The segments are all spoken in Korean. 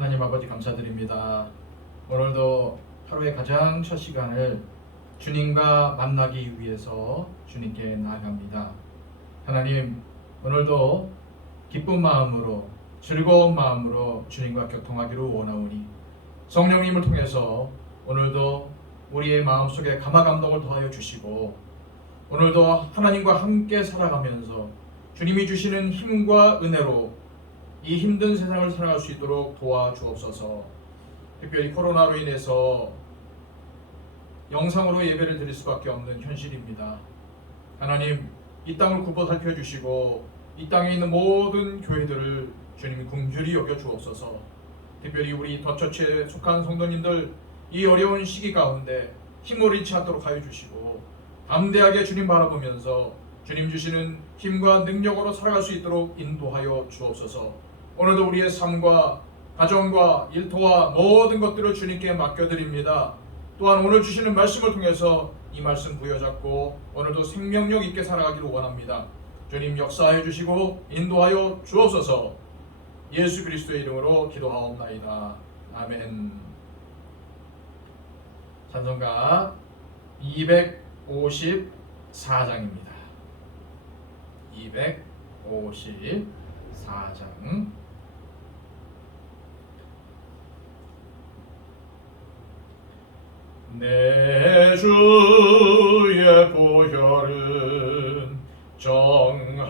하나님 아버지 감사드립니다. 오늘도 하루의 가장 첫 시간을 주님과 만나기 위해서 주님께 나아갑니다. 하나님, 오늘도 기쁜 마음으로 즐거운 마음으로 주님과 교통하기를 원하오니 성령님을 통해서 오늘도 우리의 마음속에 감화 감동을 더하여 주시고 오늘도 하나님과 함께 살아가면서 주님이 주시는 힘과 은혜로 이 힘든 세상을 살아갈 수 있도록 도와주옵소서. 특별히 코로나로 인해서 영상으로 예배를 드릴 수밖에 없는 현실입니다. 하나님, 이 땅을 굽어 살펴주시고 이 땅에 있는 모든 교회들을 주님이 긍휼히 여겨 주옵소서. 특별히 우리 더처치에 속한 성도님들 이 어려운 시기 가운데 힘을 잃지 않도록 하여 주시고 담대하게 주님 바라보면서 주님 주시는 힘과 능력으로 살아갈 수 있도록 인도하여 주옵소서. 오늘도 우리의 삶과 가정과 일터와 모든 것들을 주님께 맡겨드립니다. 또한 오늘 주시는 말씀을 통해서 이 말씀 부여잡고 오늘도 생명력 있게 살아가기를 원합니다. 주님 역사하여 주시고 인도하여 주옵소서. 예수 그리스도의 이름으로 기도하옵나이다. 아멘. 찬송가 254장입니다. 254장. 내 주의 보혈은 정하고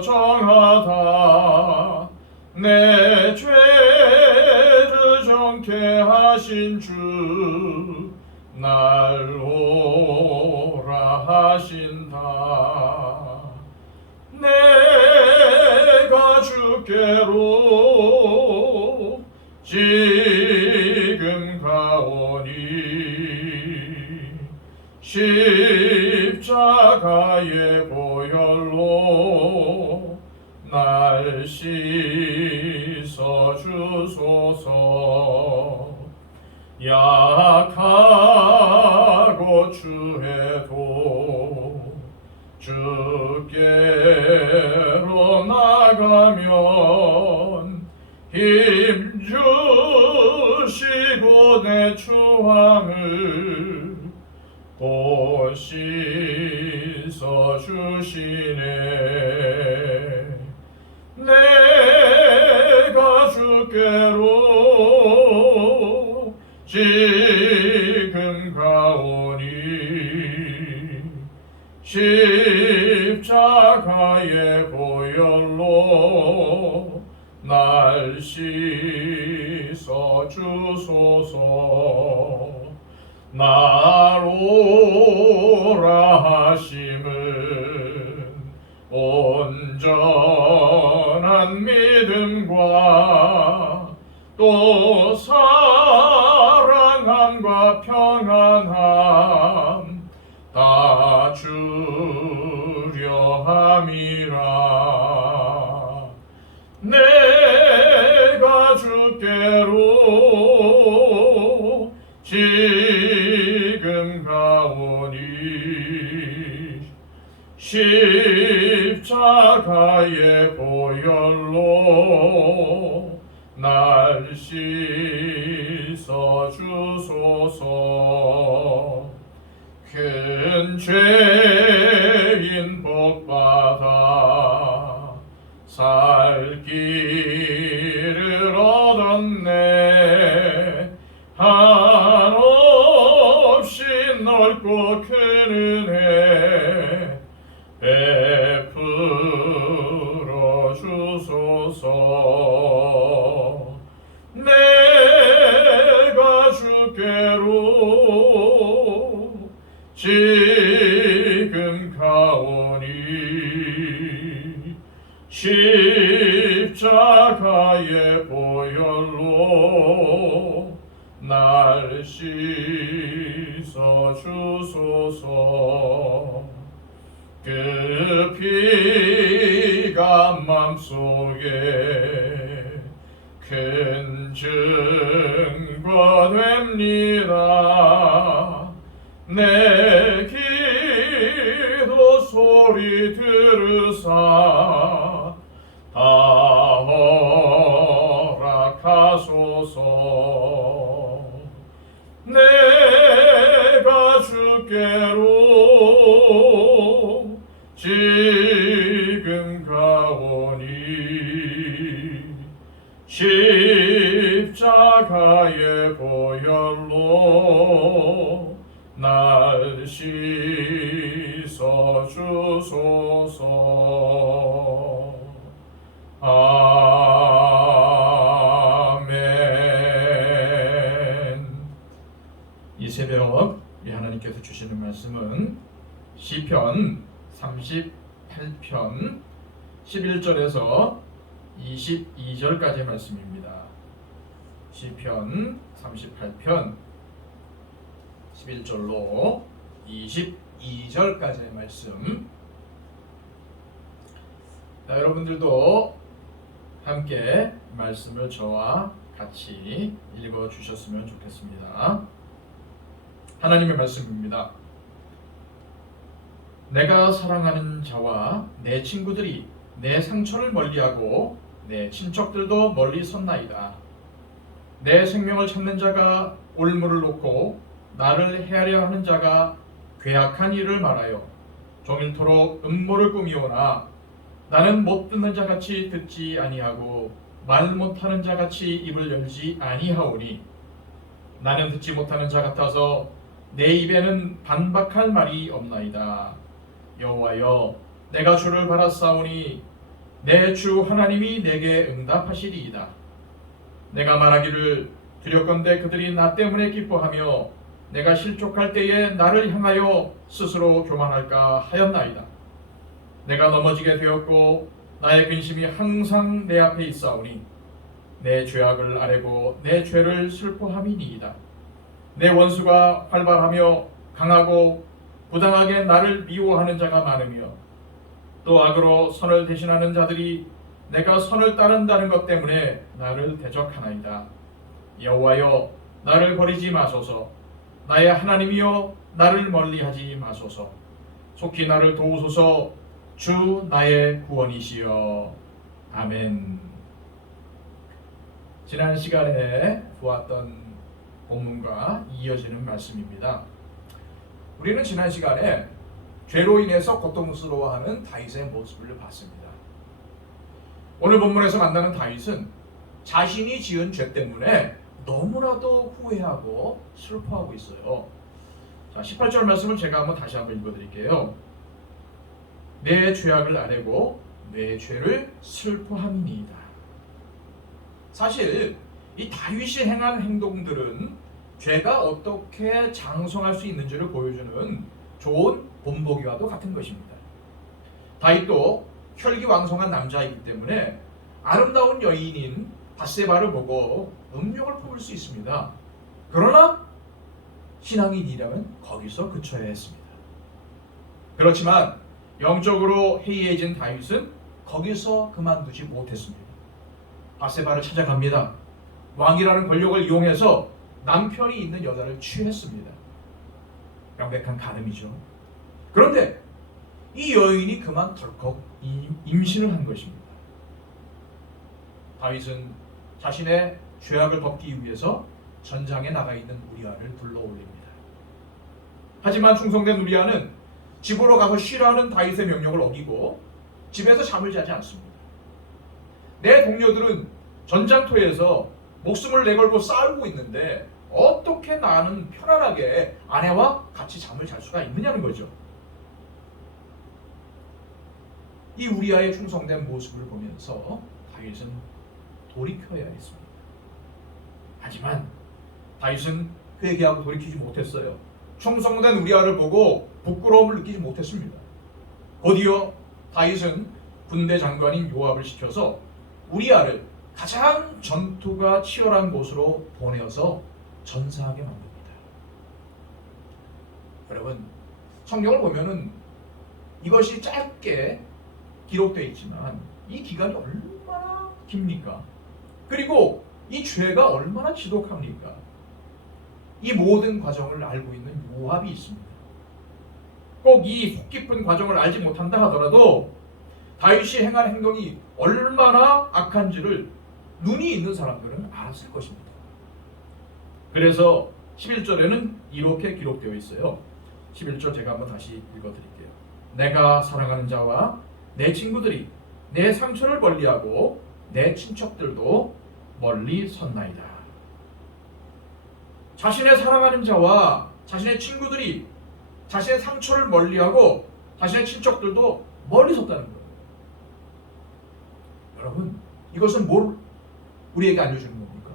정하다. 내 죄를 정케 하신 주 날 오라 하신다. 내가 주께로 지금 가오니 십자가의 보혈로 날 씻어 주소서. 약하고 추해도 주께로 나가면 힘 주시고 내 추함을 곧 씻어 주시네. 내가 주께로 지금 가오니 십자가의 보혈로 날 씻어 주소서. 날 오라 하심은 온전한 믿음과 또 사랑함과 평안함 다 주려 함이라. 내가 주께로 지금 가오니 십자가의 보혈로 날 씻어 주소서. 큰 죄인 복받아 살 길을 얻었네. 한없이 넓고 큰 은혜 베풀어 주소서. 내가 주께로 지금 가오니 십자가의 보혈로 날 씻어 주소서. 그 피가 맘속에 큰 증거 됩니다. 내 기도 소리 들으사 다 허락하시네. 마소서. 내가 주께로 지금 가오니 십자가의 보혈로 날 씻어 주소서. 아멘. 이 새벽 우리 하나님께서 주시는 말씀은 시편 38편 11절에서 22절까지의 말씀입니다. 시편 38편 11절로 22절까지의 말씀. 자, 여러분들도 함께 말씀을 저와 같이 읽어 주셨으면 좋겠습니다. 하나님의 말씀입니다. 내가 사랑하는 자와 내 친구들이 내 상처를 멀리하고 내 친척들도 멀리 섰나이다. 내 생명을 찾는 자가 올무를 놓고 나를 헤아려 하는 자가 괴악한 일을 말하여 종일토록 음모를 꾸미오나 나는 못 듣는 자같이 듣지 아니하고 말 못하는 자같이 입을 열지 아니하오니 나는 듣지 못하는 자 같아서 내 입에는 반박할 말이 없나이다. 여호와여, 내가 주를 바라사오니 내 주 하나님이 내게 응답하시리이다. 내가 말하기를 두렵건대 그들이 나 때문에 기뻐하며 내가 실족할 때에 나를 향하여 스스로 교만할까 하였나이다. 내가 넘어지게 되었고 나의 근심이 항상 내 앞에 있사오니 내 죄악을 아뢰고 내 죄를 슬퍼함이니이다. 내 원수가 활발하며 강하고 부당하게 나를 미워하는 자가 많으며 또 악으로 선을 대신하는 자들이 내가 선을 따른다는 것 때문에 나를 대적하나이다. 여호와여, 나를 버리지 마소서. 나의 하나님이여, 나를 멀리하지 마소서. 속히 나를 도우소서. 주 나의 구원이시여. 아멘. 지난 시간에 보았던 본문과 이어지는 말씀입니다. 우리는 지난 시간에 죄로 인해서 고통스러워하는 다윗의 모습을 봤습니다. 오늘 본문에서 만나는 다윗은 자신이 지은 죄 때문에 너무나도 후회하고 슬퍼하고 있어요. 자, 18절 말씀을 제가 한번 다시 한번 읽어드릴게요. 내 죄악을 아뢰고 내 죄를 슬퍼함이니이다. 사실 이 다윗이 행한 행동들은 죄가 어떻게 장성할 수 있는지를 보여주는 좋은 본보기와도 같은 것입니다. 다윗도 혈기왕성한 남자이기 때문에 아름다운 여인인 밧세바를 보고 음욕을 품을 수 있습니다. 그러나 신앙인이라면 거기서 그쳐야 했습니다. 그렇지만 영적으로 해이해진 다윗은 거기서 그만두지 못했습니다. 밧세바를 찾아갑니다. 왕이라는 권력을 이용해서 남편이 있는 여자를 취했습니다. 명백한 간음이죠. 그런데 이 여인이 그만 덜컥 임신을 한 것입니다. 다윗은 자신의 죄악을 덮기 위해서 전장에 나가 있는 우리아를 불러올립니다. 하지만 충성된 우리아는 집으로 가서 쉬라는 다윗의 명령을 어기고 집에서 잠을 자지 않습니다. 내 동료들은 전장터에서 목숨을 내걸고 싸우고 있는데 어떻게 나는 편안하게 아내와 같이 잠을 잘 수가 있느냐는 거죠. 이 우리아의 충성된 모습을 보면서 다윗은 돌이켜야 했습니다. 하지만 다윗은 회개하고 돌이키지 못했어요. 충성된 우리아를 보고 부끄러움을 느끼지 못했습니다. 곧이어 다윗은 군대 장관인 요압을 시켜서 우리아를 가장 전투가 치열한 곳으로 보내어서 전사하게 만듭니다. 여러분, 성경을 보면은 이것이 짧게 기록되어 있지만 이 기간이 얼마나 깁니까? 그리고 이 죄가 얼마나 지독합니까? 이 모든 과정을 알고 있는 요압이 있습니다. 꼭 이 속 깊은 과정을 알지 못한다 하더라도 다윗이 행한 행동이 얼마나 악한지를 눈이 있는 사람들은 알았을 것입니다. 그래서 11절에는 이렇게 기록되어 있어요. 11절 제가 한번 다시 읽어드릴게요. 내가 사랑하는 자와 내 친구들이 내 상처를 멀리하고 내 친척들도 멀리 섰나이다. 자신의 사랑하는 자와 자신의 친구들이 자신의 상처를 멀리하고 자신의 친척들도 멀리 섰다는 거예요. 여러분, 이것은 뭘 우리에게 알려주는 겁니까?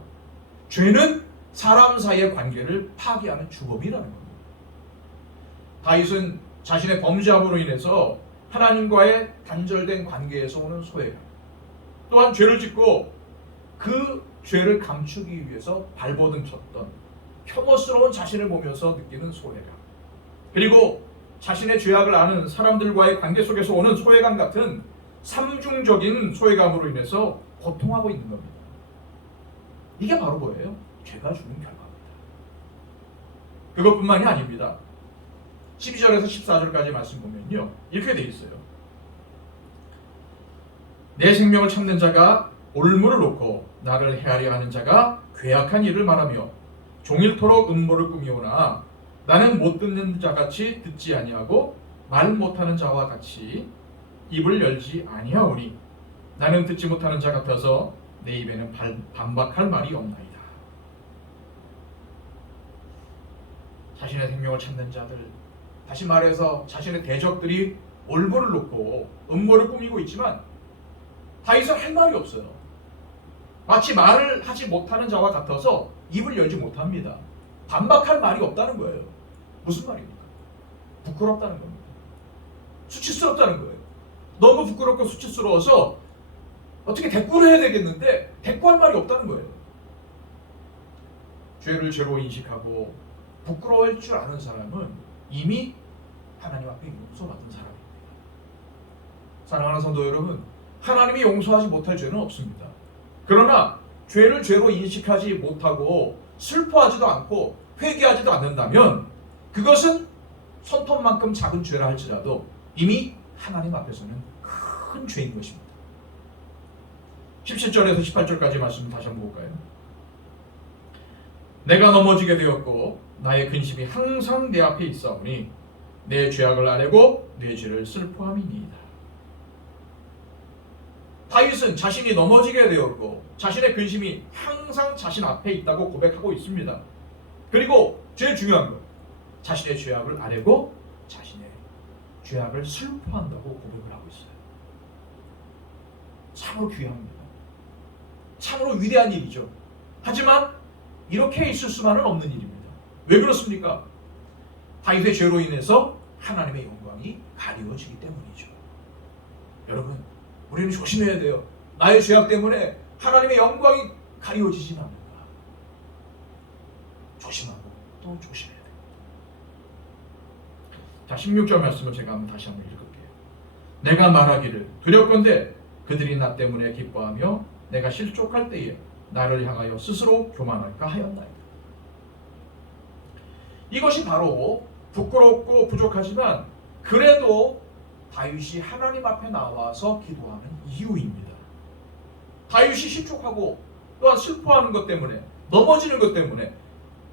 죄는 사람 사이의 관계를 파괴하는 주범이라는 겁니다. 다윗은 자신의 범죄함으로 인해서 하나님과의 단절된 관계에서 오는 소외감, 또한 죄를 짓고 그 죄를 감추기 위해서 발버둥 쳤던 혐오스러운 자신을 보면서 느끼는 소외감, 그리고 자신의 죄악을 아는 사람들과의 관계 속에서 오는 소외감 같은 삼중적인 소외감으로 인해서 고통하고 있는 겁니다. 이게 바로 뭐예요? 죄가 주는 결과입니다. 그것뿐만이 아닙니다. 12절에서 14절까지 말씀 보면요, 이렇게 돼 있어요. 내 생명을 참는 자가 올무를 놓고 나를 헤아려 하는 자가 괴악한 일을 말하며 종일토록 음모를 꾸미오나 나는 못 듣는 자같이 듣지 아니하고 말 못하는 자와 같이 입을 열지 아니하오니 나는 듣지 못하는 자 같아서 내 입에는 반박할 말이 없나이다. 자신의 생명을 찾는 자들, 다시 말해서 자신의 대적들이 올무를 놓고 음모를 꾸미고 있지만 다윗은 할 말이 없어요. 마치 말을 하지 못하는 자와 같아서 입을 열지 못합니다. 반박할 말이 없다는 거예요. 무슨 말입니까? 부끄럽다는 겁니다. 수치스럽다는 거예요. 너무 부끄럽고 수치스러워서 어떻게 대꾸를 해야 되겠는데 대꾸할 말이 없다는 거예요. 죄를 죄로 인식하고 부끄러워할 줄 아는 사람은 이미 하나님 앞에 용서받은 사람입니다. 사랑하는 성도 여러분, 하나님이 용서하지 못할 죄는 없습니다. 그러나 죄를 죄로 인식하지 못하고 슬퍼하지도 않고 회개하지도 않는다면 그것은 손톱만큼 작은 죄라 할지라도 이미 하나님 앞에서는 큰 죄인 것입니다. 17절에서 18절까지 말씀 다시 한번 볼까요? 내가 넘어지게 되었고 나의 근심이 항상 내 앞에 있사오니 내 죄악을 아뢰고 내 죄를 슬퍼함이니이다. 다윗은 자신이 넘어지게 되었고 자신의 근심이 항상 자신 앞에 있다고 고백하고 있습니다. 그리고 제일 중요한 것, 자신의 죄악을 아뢰고 자신의 죄악을 슬퍼한다고 고백을 하고 있어요. 참으로 귀합니다. 참으로 위대한 일이죠. 하지만 이렇게 있을 수만은 없는 일입니다. 왜 그렇습니까? 다윗의 죄로 인해서 하나님의 영광이 가리워지기 때문이죠. 여러분, 우리는 조심해야 돼요. 나의 죄악 때문에 하나님의 영광이 가리워지진 않는다. 조심하고 또 조심해야 됩니다. 자, 16절 말씀을 제가 다시 한번 읽을게요. 내가 말하기를 두렵건대 그들이 나 때문에 기뻐하며 내가 실족할 때에 나를 향하여 스스로 교만할까 하였나이다. 이것이 바로 부끄럽고 부족하지만 그래도 다윗이 하나님 앞에 나와서 기도하는 이유입니다. 다윗이 실족하고 또한 슬퍼하는 것 때문에, 넘어지는 것 때문에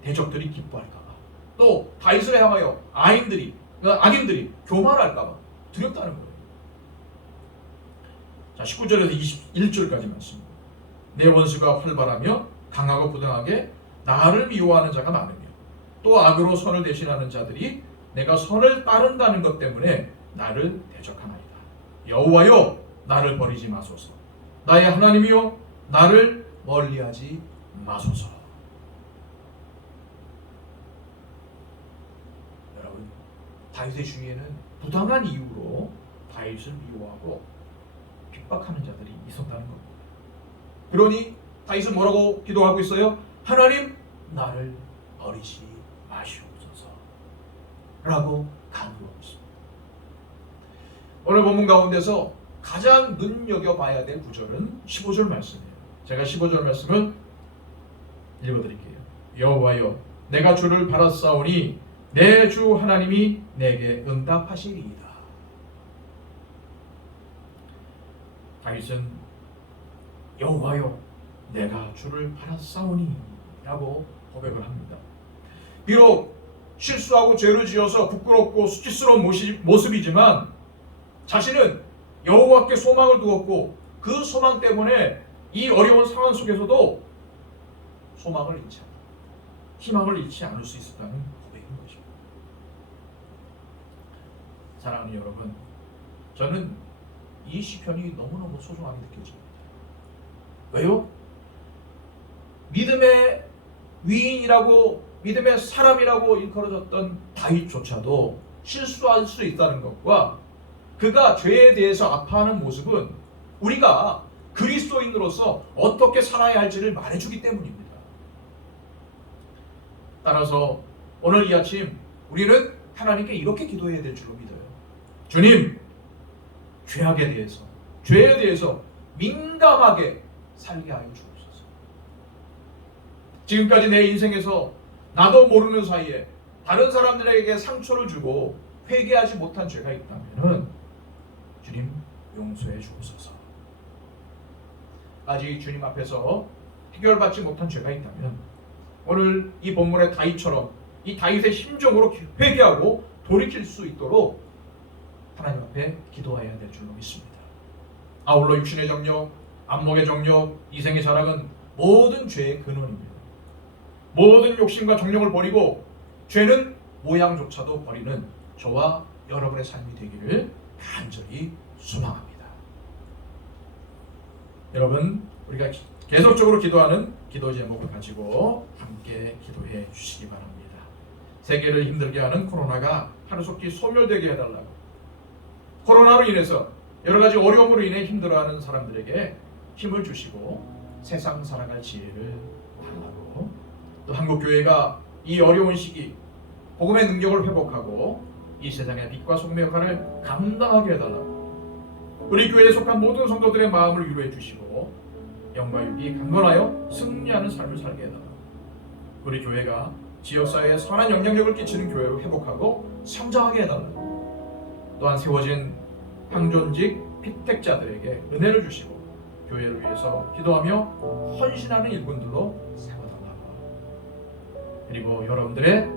대적들이 기뻐할까 봐, 또 다윗을 향하여 악인들이 교만할까 봐 두렵다는 거예요. 자, 19절에서 21절까지 말씀. 내 원수가 활발하며 강하고 부당하게 나를 미워하는 자가 많으며 또 악으로 선을 대신하는 자들이 내가 선을 따른다는 것 때문에 나를 대적하나이다. 여호와여, 나를 버리지 마소서. 나의 하나님이여, 나를 멀리하지 마소서. 여러분, 다윗의 주위에는 부당한 이유로 다윗을 미워하고 핍박하는 자들이 있었다는 겁니다. 그러니 다윗은 뭐라고 기도하고 있어요? 하나님, 나를 버리지 마시옵소서 라고 간구하고 있습니다. 오늘 본문 가운데서 가장 눈여겨봐야 될 구절은 15절 말씀이에요. 제가 15절 말씀을 읽어드릴게요. 여호와여, 내가 주를 바랐사오니 내 주 하나님이 내게 응답하시리이다. 다윗은 여호와여, 내가 주를 바랐사오니 라고 고백을 합니다. 비록 실수하고 죄를 지어서 부끄럽고 수치스러운 모습이지만 자신은 여호와께 소망을 두었고 그 소망 때문에 이 어려운 상황 속에서도 소망을 잃지 않고 희망을 잃지 않을 수 있었다는 고백인 것입니다. 사랑하는 여러분, 저는 이 시편이 너무너무 소중하게 느껴집니다. 왜요? 믿음의 위인이라고, 믿음의 사람이라고 일컬어졌던 다윗조차도 실수할 수 있다는 것과 그가 죄에 대해서 아파하는 모습은 우리가 그리스도인으로서 어떻게 살아야 할지를 말해주기 때문입니다. 따라서 오늘 이 아침 우리는 하나님께 이렇게 기도해야 될 줄로 믿어요. 주님, 죄에 대해서 민감하게 살게 하여 주옵소서. 지금까지 내 인생에서 나도 모르는 사이에 다른 사람들에게 상처를 주고 회개하지 못한 죄가 있다면 주님 용서해 주옵소서. 아직 주님 앞에서 해결받지 못한 죄가 있다면 오늘 이 본문의 다윗처럼 이 다윗의 심정으로 회개하고 돌이킬 수 있도록 하나님 앞에 기도해야 될 줄로 믿습니다. 아울러 육신의 정욕, 안목의 정욕, 이생의 자랑은 모든 죄의 근원입니다. 모든 욕심과 정욕을 버리고 죄는 모양조차도 버리는 저와 여러분의 삶이 되기를 간절히 소망합니다. 여러분, 우리가 계속적으로 기도하는 기도 제목을 가지고 함께 기도해 주시기 바랍니다. 세계를 힘들게 하는 코로나가 하루속히 소멸되게 해달라고, 코로나로 인해서 여러 가지 어려움으로 인해 힘들어하는 사람들에게 힘을 주시고 세상 살아갈 지혜를 달라고, 또 한국교회가 이 어려운 시기 복음의 능력을 회복하고 이 세상의 빛과 소금의 역할을 감당하게 해달라고, 우리 교회에 속한 모든 성도들의 마음을 위로해 주시고 영과 육이 강건하여 승리하는 삶을 살게 해달라고, 우리 교회가 지역사회에 선한 영향력을 끼치는 교회로 회복하고 성장하게 해달라고, 또한 세워진 항존직 피택자들에게 은혜를 주시고 교회를 위해서 기도하며 헌신하는 일꾼들로 세워달라고, 그리고 여러분들의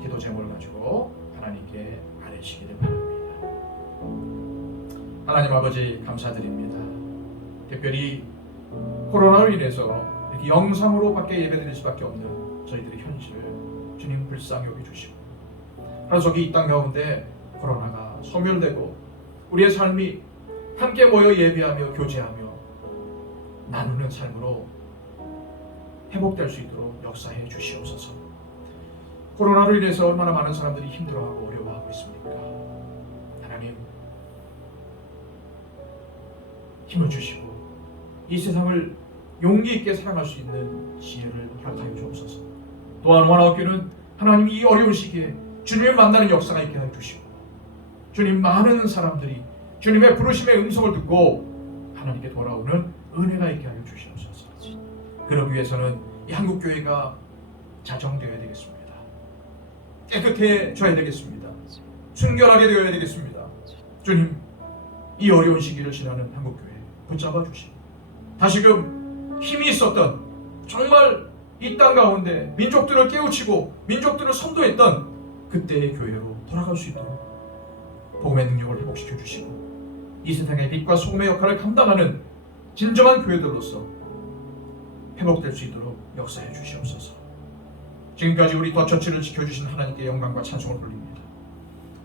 기도 제목을 가지고 하나님께 아뢰시기를 바랍니다. 하나님 아버지, 감사드립니다. 특별히 코로나로 인해서 이렇게 영상으로 밖에 예배드릴 수밖에 없는 저희들의 현실을 주님 불쌍히 여겨주시고, 하루속히 이 땅 가운데 코로나가 소멸되고 우리의 삶이 함께 모여 예배하며 교제하며 나누는 삶으로 회복될 수 있도록 역사해 주시옵소서. 코로나로 인해서 얼마나 많은 사람들이 힘들어하고 어려워하고 있습니까? 하나님, 힘을 주시고 이 세상을 용기 있게 살아갈 수 있는 지혜를 허락하여 주옵소서. 또한 원하옵기는 하나님, 이 어려운 시기에 주님을 만나는 역사가 있게 하여 주시고, 주님, 많은 사람들이 주님의 부르심의 음성을 듣고 하나님께 돌아오는 은혜가 있게 하여 주시옵소서. 그러기 위해서는 이 한국교회가 자정되어야 되겠습니다. 깨끗해져야 되겠습니다. 순결하게 되어야 되겠습니다. 주님, 이 어려운 시기를 지나는 한국교회 붙잡아 주시고 다시금 힘이 있었던, 정말 이 땅 가운데 민족들을 깨우치고 민족들을 선도했던 그때의 교회로 돌아갈 수 있도록 복음의 능력을 회복시켜 주시고 이 세상의 빛과 소금의 역할을 감당하는 진정한 교회들로서 회복될 수 있도록 역사해 주시옵소서. 지금까지 우리 더처치를 지켜주신 하나님께 영광과 찬송을 돌립니다.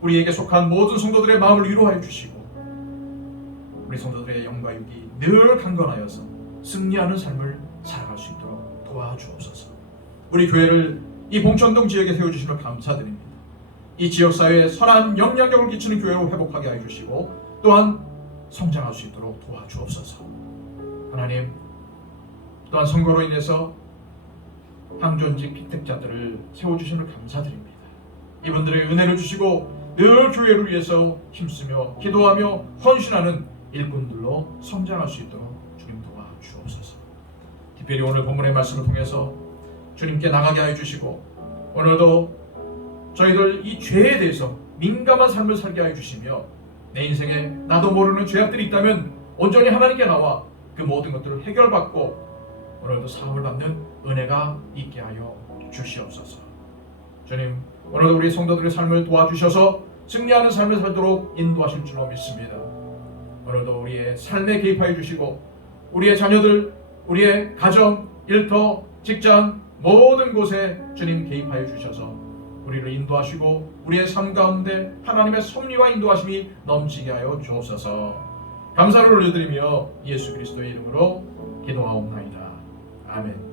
우리에게 속한 모든 성도들의 마음을 위로하여 주시고 우리 성도들의 영과 육이 늘 강건하여서 승리하는 삶을 살아갈 수 있도록 도와주옵소서. 우리 교회를 이 봉천동 지역에 세워주시며 감사드립니다. 이 지역사회에 선한 영향력을 끼치는 교회로 회복하게 하여 주시고 또한 성장할 수 있도록 도와주옵소서. 하나님, 또한 선거로 인해서 항존직 피택자들을 세워주심을 감사드립니다. 이분들의 은혜를 주시고 늘 교회를 위해서 힘쓰며 기도하며 헌신하는 일꾼들로 성장할 수 있도록 주님 도와주옵소서. 특별히 오늘 본문의 말씀을 통해서 주님께 나가게 하여 주시고 오늘도 저희들 이 죄에 대해서 민감한 삶을 살게 하여 주시며 내 인생에 나도 모르는 죄악들이 있다면 온전히 하나님께 나와 그 모든 것들을 해결받고 오늘도 사함을 받는 은혜가 있게 하여 주시옵소서. 주님, 오늘도 우리 성도들의 삶을 도와주셔서 승리하는 삶을 살도록 인도하실 줄로 믿습니다. 오늘도 우리의 삶에 개입하여 주시고 우리의 자녀들, 우리의 가정, 일터, 직장 모든 곳에 주님 개입하여 주셔서 우리를 인도하시고 우리의 삶 가운데 하나님의 섭리와 인도하심이 넘치게 하여 주옵소서. 감사를 올려드리며 예수 그리스도의 이름으로 기도하옵나이다. 아멘.